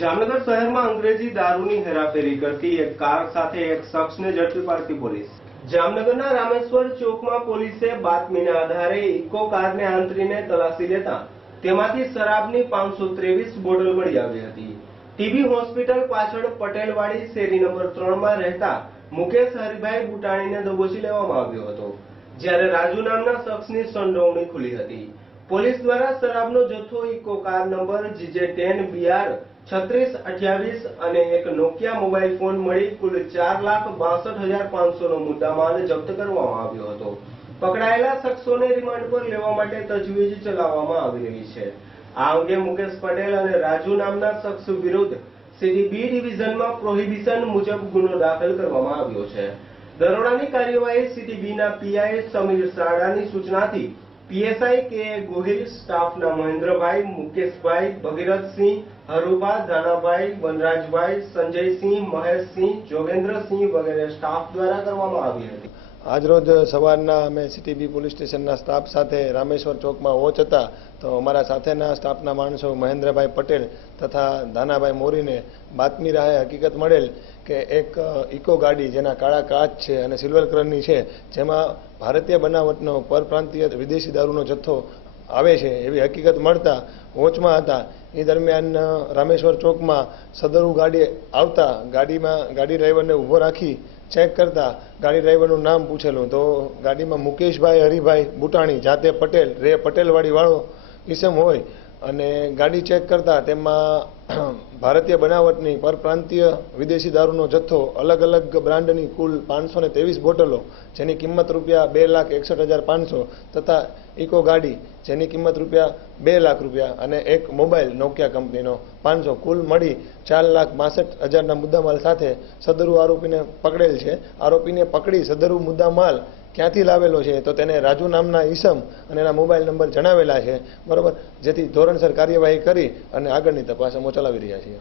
જામનગર શહેરમાં અંગ્રેજી દારૂની હેરાફેરી કરતી એક કાર સાથે એક શખ્સને ઝડપી પાડતી પોલીસ। જામનગરના રામેશ્વર ચોકમાં પોલીસે બાતમીના આધારે ઇકો કારને આંતરીને તલાશી લેતા તેમાંથી શરાબની 523 બોટલ મળી આવી હતી। ટીબી હોસ્પિટલ પાછળ પટેલવાડી શેરી નંબર 3માં રહેતા મુકેશ હરિભાઈ બુટાણીને દબોચી લેવામાં આવ્યો હતો, જ્યારે રાજુ નામના શખ્સની સંડોવણી ખુલી હતી। પોલીસ દ્વારા શરાબનો જથ્થો eco car number GJ10 BR 3628 અને એક નોકિયા મોબાઈલ ફોન મળી કુલ 4,62,500 નો મુદ્દામાલ જપ્ત કરવામાં આવ્યો હતો। પકડાયેલા શખ્સોને રિમાન્ડ પર લેવા માટે તજવીજ ચલાવવામાં આવી રહી છે। આ અંગે મુકેશ પટેલ અને રાજુ નામના શખ્સ વિરુદ્ધ સિટી B ડિવિઝનમાં પ્રોહિબિશન મુજબ ગુનો દાખલ કરવામાં આવ્યો છે। દરોડાની કાર્યવાહી સિટી B ના PI સમીર સાડાની સૂચનાથી PSI કે ગોહિલ, સ્ટાફના મહેન્દ્રભાઈ, મુકેશભાઈ, ભગીરથસિંહ, હરુભા, ધાનાભાઈ, વનરાજભાઈ, સંજયસિંહ, મહેશસિંહ, જોગેન્દ્રસિંહ વગેરે સ્ટાફ દ્વારા કરવામાં આવી હતી। આજરોજ સવારના અમે સિટી B પોલીસ સ્ટેશનના સ્ટાફ સાથે રામેશ્વર ચોકમાં વોચ હતા, તો અમારા સાથેના સ્ટાફના માણસો મહેન્દ્રભાઈ પટેલ તથા ધાનાભાઈ મોરીને બાતમી રાહે હકીકત મળેલ કે એક ઇકો ગાડી જેના કાળા કાચ છે અને સિલ્વર કલરની છે, જેમાં ભારતીય બનાવટનો પરપ્રાંતીય વિદેશી દારૂનો જથ્થો આવે છે એવી હકીકત મળતા વોચમાં હતા। એ દરમિયાન રામેશ્વર ચોકમાં સદરુ ગાડી આવતા ગાડી ડ્રાઈવરને ઊભો રાખી ચેક કરતા ગાડી ડ્રાઈવરનું નામ પૂછેલું તો ગાડીમાં મુકેશભાઈ હરિભાઈ બુટાણી જાતે પટેલ રે પટેલવાડી વાળો ઈસમ હોય અને ગાડી ચેક કરતા તેમાં ભારતીય બનાવટની પરપ્રાંતીય વિદેશી દારૂનો જથ્થો અલગ અલગ બ્રાન્ડની કુલ 523 બોટલો જેની કિંમત રૂપિયા 2,61,500 તથા ઇકો ગાડી જેની કિંમત રૂપિયા 2 લાખ રૂપિયા અને એક મોબાઈલ નોકિયા કંપનીનો 500 કુલ મળી 4,62,000ના મુદ્દામાલ સાથે સદરુ આરોપીને પકડેલ છે। આરોપીને પકડી સદરુ મુદ્દામાલ ક્યાંથી લાવેલો છે તો તેને રાજુ નામના ઈસમ અને એના મોબાઈલ નંબર જણાવેલા છે, બરોબર, જેથી ધોરણસર કાર્યવાહી કરી અને આગળની તપાસ અમે ચલાવી રહ્યા છીએ।